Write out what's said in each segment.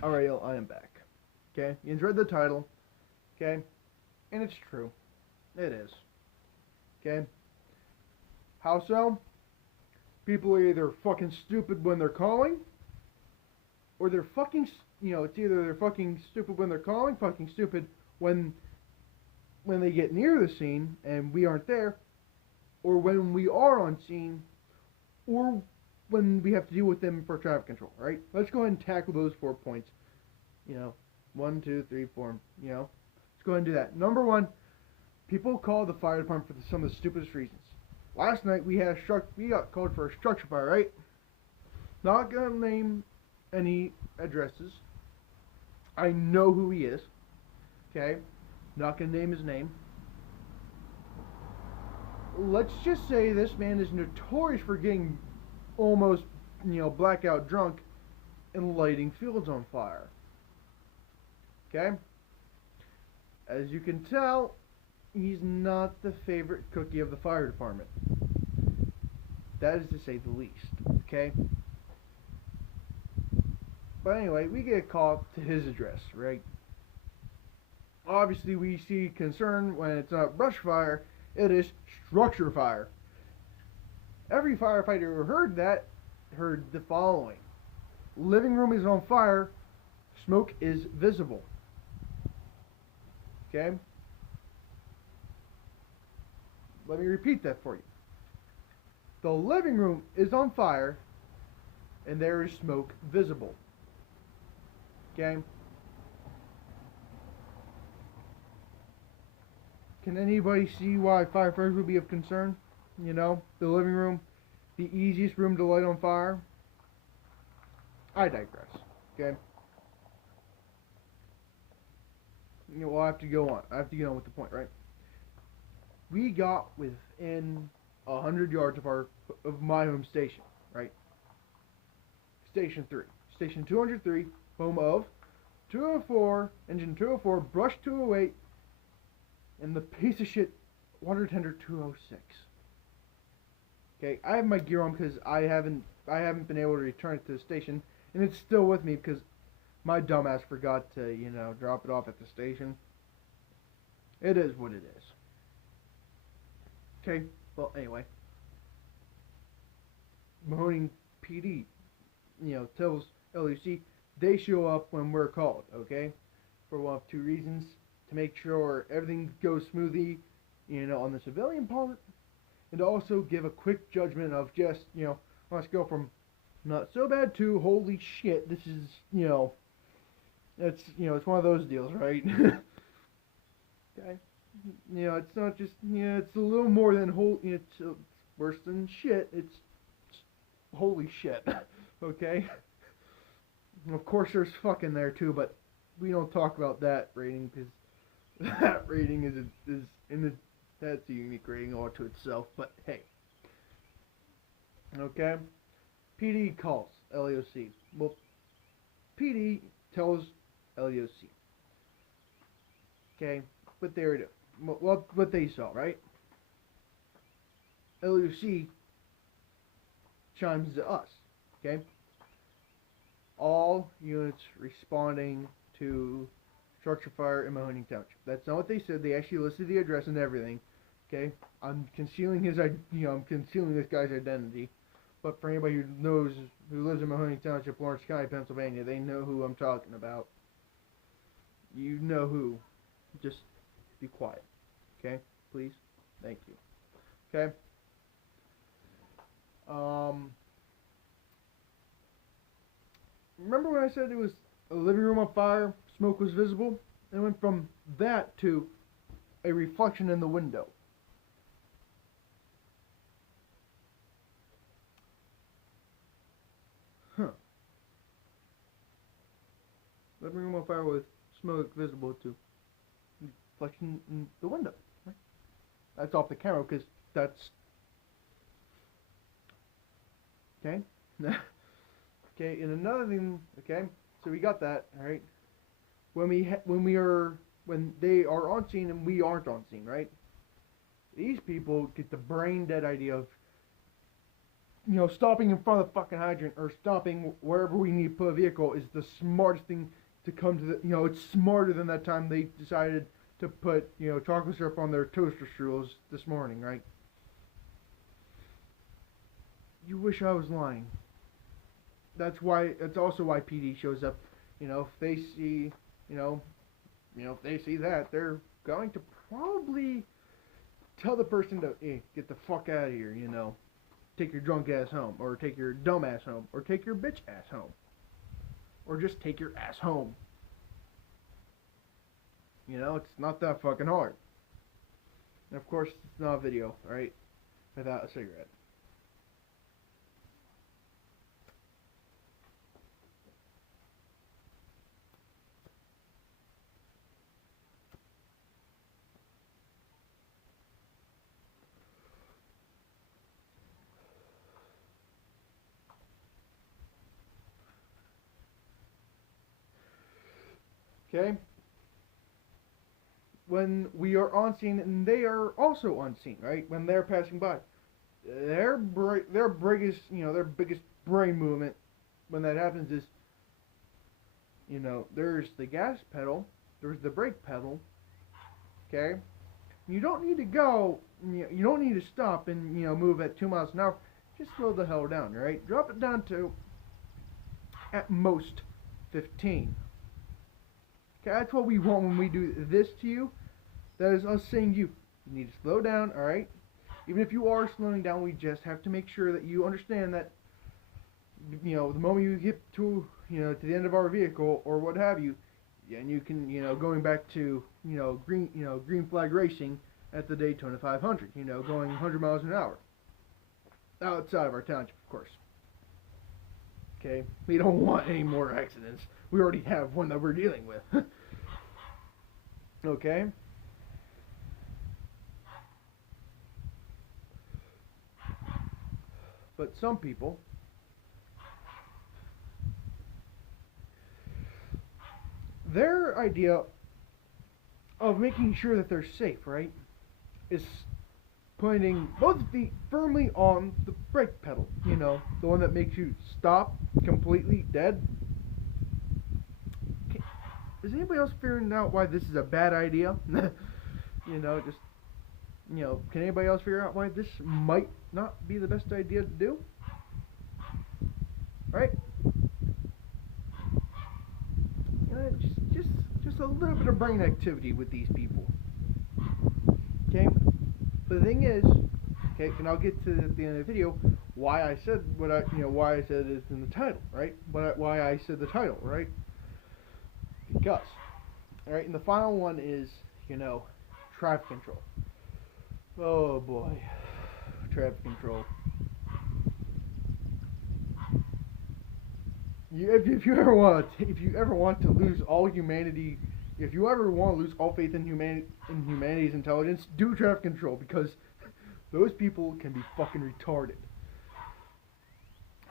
Alright, y'all, I am back. Okay? You enjoyed the title. Okay? And it's true. It is. Okay? How so? People are either fucking stupid when they're calling, or they're fucking, it's either they're fucking stupid when they're calling, fucking stupid when they get near the scene and we aren't there, or when we are on scene, or when we have to deal with them for traffic control, right? Let's go ahead and tackle those 4 points. 1, 2, 3, 4, let's go ahead and do that. Number one, people call the fire department for some of the stupidest reasons. Last night we got called for a structure fire, right? Not gonna name any addresses. I know who he is. Okay? Not gonna name his name. Let's just say this man is notorious for getting almost, blackout drunk and lighting fields on fire. Okay? As you can tell, he's not the favorite cookie of the fire department. That is to say the least. Okay? But anyway, we get a call to his address, right? Obviously, we see concern when it's not brush fire, it is structure fire. Every firefighter who heard the following. Living room is on fire, smoke is visible. Okay? Let me repeat that for you. The living room is on fire, and there is smoke visible. Okay? Can anybody see why firefighters would be of concern? The living room, the easiest room to light on fire. I digress. Okay? Well, I have to go on. I have to get on with the point, right? We got within 100 yards of my home station, right? Station 3. Station 203, home of 204, engine 204, brush 208, and the piece of shit water tender 206. Okay, I have my gear on because I haven't been able to return it to the station, and it's still with me because my dumbass forgot to, drop it off at the station. It is what it is. Okay, well, anyway. Mahoning PD, tells LUC they show up when we're called, okay? For one of two reasons. To make sure everything goes smoothly, on the civilian part, and also give a quick judgment of just, let's go from not so bad to holy shit, this is, it's one of those deals, right? Okay? It's not just, it's a little more than it's worse than shit, it's holy shit, okay? And of course there's fucking there too, but we don't talk about that rating, because that rating that's a unique rating all to itself, but hey. Okay? PD calls LAOC. Well, PD tells LAOC. Okay? What they were doing. What they saw, right? LAOC chimes to us. Okay? All units responding to structure fire in Mahoning Township. That's not what they said. They actually listed the address and everything. Okay, I'm concealing I'm concealing this guy's identity. But for anybody who lives in Mahoning Township, Lawrence County, Pennsylvania, they know who I'm talking about. You know who. Just be quiet. Okay, please. Thank you. Okay. Remember when I said it was a living room on fire? Smoke was visible, and went from that to a reflection in the window. Huh. Living room on fire with smoke visible to reflection in the window. Right? That's off the camera because that's okay. Okay, and another thing. Okay, so we got that. All right. When they are on scene and we aren't on scene, right? These people get the brain dead idea of, stopping in front of the fucking hydrant or stopping wherever we need to put a vehicle is the smartest thing to come to the, it's smarter than that time they decided to put, chocolate syrup on their toaster strudels this morning, right? You wish I was lying. That's also why PD shows up. If they see, if they see that, they're going to probably tell the person to, hey, get the fuck out of here, take your drunk ass home, or take your dumb ass home, or take your bitch ass home, or just take your ass home. It's not that fucking hard. And of course, it's not a video, right? Without a cigarette. Okay? When we are on scene and they are also on scene, right? When they're passing by, their biggest brain movement when that happens is, there's the gas pedal, there's the brake pedal, okay? You don't need to go, you don't need to stop and, move at 2 miles an hour. Just slow the hell down, right? Drop it down to, at most, 15. Okay, that's what we want when we do this to you. That is us saying you need to slow down, alright? Even if you are slowing down, we just have to make sure that you understand that, the moment you get to, to the end of our vehicle or what have you, and you can, going back to, green flag racing at the Daytona 500, going 100 miles an hour. Outside of our township, of course. Okay? We don't want any more accidents. We already have one that we're dealing with. Okay? But some people, their idea of making sure that they're safe, right, is putting both feet firmly on the brake pedal, the one that makes you stop completely dead. Is anybody else figuring out why this is a bad idea? Can anybody else figure out why this might not be the best idea to do? Right? Just a little bit of brain activity with these people. Okay? But the thing is, okay, and I'll get to at the end of the video why I said why I said it in the title, right? Why I said the title, right? Because, all right, and the final one is, traffic control. Oh boy, traffic control. If you ever want to lose all humanity, if you ever want to lose all faith in humanity's intelligence, do traffic control, because those people can be fucking retarded.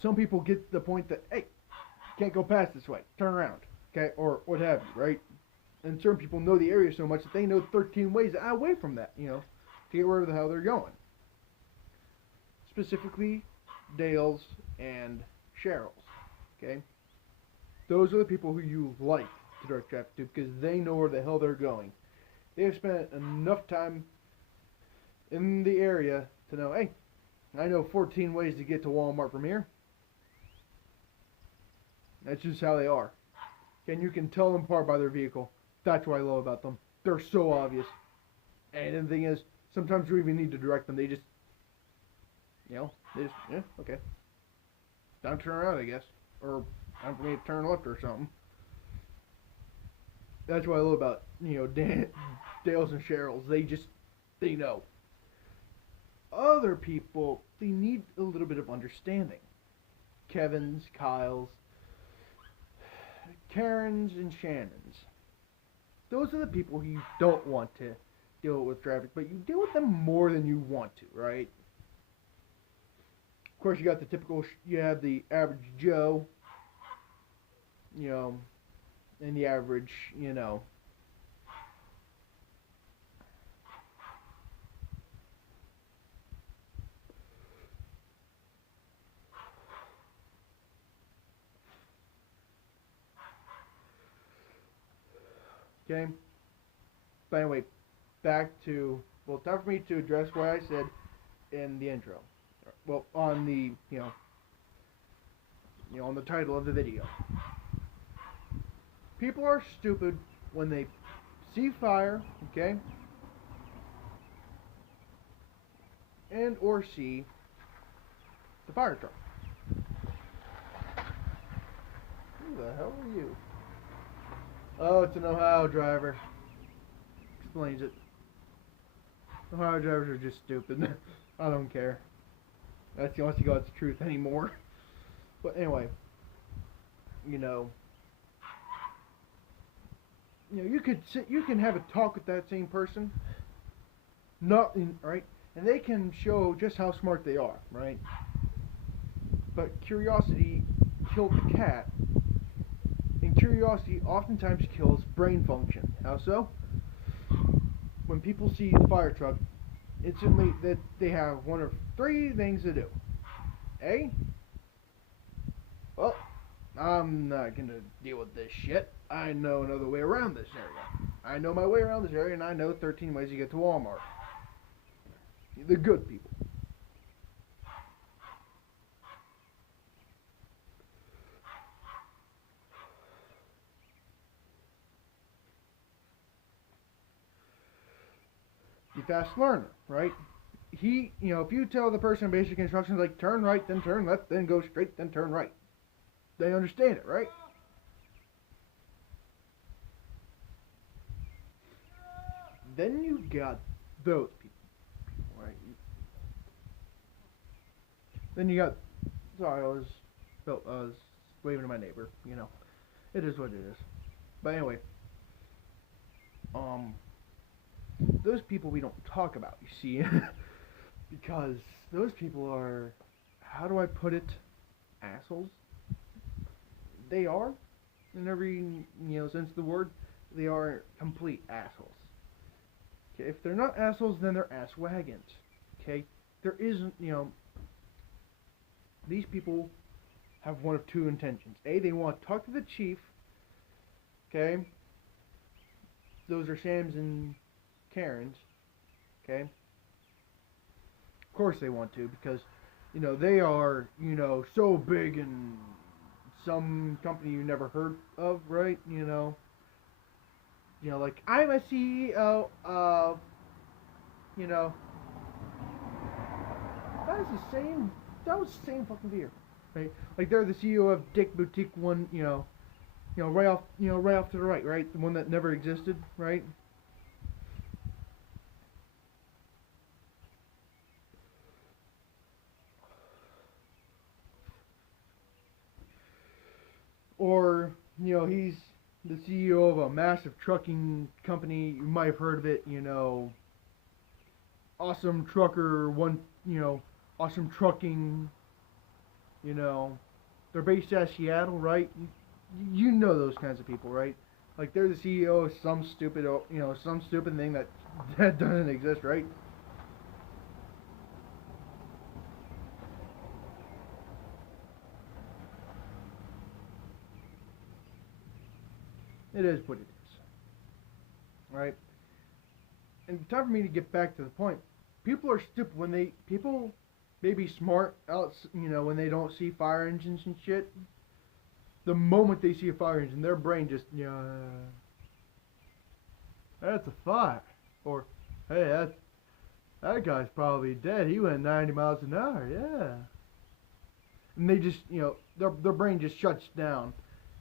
Some people get to the point that, hey, can't go past this way, turn around, okay, or what have you, right? And certain people know the area so much that they know 13 ways away from that, to get wherever the hell they're going. Specifically, Dale's and Cheryl's, okay? Those are the people who you like to direct traffic to, because they know where the hell they're going. They've spent enough time in the area to know, hey, I know 14 ways to get to Walmart from here. That's just how they are. And you can tell them apart by their vehicle. That's what I love about them. They're so obvious. And the thing is, sometimes you even need to direct them. They just, yeah, okay. Time to turn around, I guess. Or time for me to turn left or something. That's what I love about, Dale's and Cheryl's. They know. Other people, they need a little bit of understanding. Kevin's, Kyle's, Karen's, and Shannon's. Those are the people who you don't want to deal with traffic, but you deal with them more than you want to, right? Of course, you got the typical, you have the average Joe, and the average, Okay? But anyway, back to, well, time for me to address what I said in the intro. Well, on the, on the title of the video. People are stupid when they see fire, okay? And or see the fire truck. Who the hell are you? Oh, it's an Ohio driver. Explains it. Ohio drivers are just stupid. I don't care. That's the honest to God's truth anymore. But anyway, you can have a talk with that same person, right? And they can show just how smart they are, right? But curiosity killed the cat, and curiosity oftentimes kills brain function. How so? When people see the fire truck, instantly that they have one of three things to do. A, well, I'm not gonna deal with this shit. I know another way around this area. I know my way around this area, and I know 13 ways to get to Walmart. The good people. The fast learner, right? If you tell the person basic instructions like turn right, then turn left, then go straight, then turn right, they understand it, right? Then you got those people, right? Then you got, sorry, I was waving to my neighbor, it is what it is. But anyway, those people we don't talk about, you see, because those people are, how do I put it, assholes. They are, in every sense of the word, they are complete assholes. Okay, if they're not assholes, then they're ass wagons. Okay, there isn't, these people have one of two intentions. A, they want to talk to the chief. Okay, those are Sam's and Karen's. Okay, of course they want to, because they are so big in some company you never heard of, right? Like I'm a CEO of that was the same fucking beer, right? Like they're the CEO of Dick Boutique one, right off to the right, the one that never existed, right? Or, he's the CEO of a massive trucking company. You might have heard of it, Awesome Trucker, Awesome Trucking, they're based out of Seattle, right? You know those kinds of people, right? Like they're the CEO of some stupid, some stupid thing that doesn't exist, right? It is what it is, right? And time for me to get back to the point. People are stupid people may be smart out, when they don't see fire engines and shit. The moment they see a fire engine, their brain just, that's a fire. Or, hey, that guy's probably dead. He went 90 miles an hour, yeah. And they just, their brain just shuts down,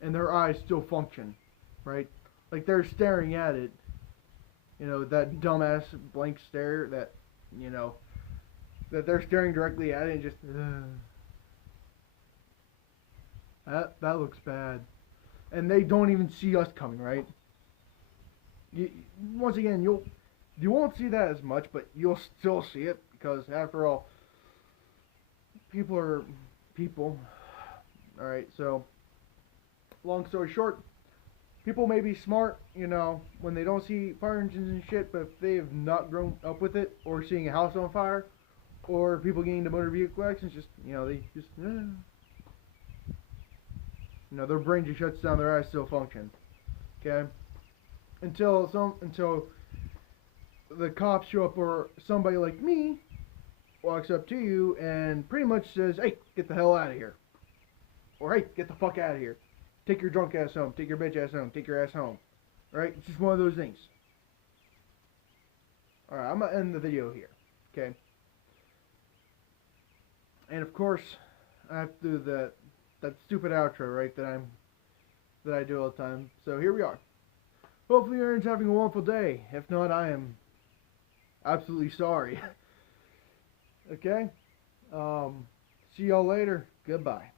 and their eyes still function. Right? Like they're staring at it, that dumbass blank stare that, that they're staring directly at it and just, that looks bad. And they don't even see us coming, right? Once again, you won't see that as much, but you'll still see it, because after all, people are people. Alright, so, long story short, people may be smart, when they don't see fire engines and shit, but if they have not grown up with it, or seeing a house on fire, or people getting into motor vehicle accidents, they just, their brain just shuts down, their eyes still function. Okay? until the cops show up or somebody like me walks up to you and pretty much says, "Hey, get the hell out of here," or "Hey, get the fuck out of here. Take your drunk ass home. Take your bitch ass home. Take your ass home." Right? It's just one of those things. All right, I'm gonna end the video here. Okay. And of course, I have to do that stupid outro, right? That I do all the time. So here we are. Hopefully, everyone's having a wonderful day. If not, I am absolutely sorry. Okay? See y'all later. Goodbye.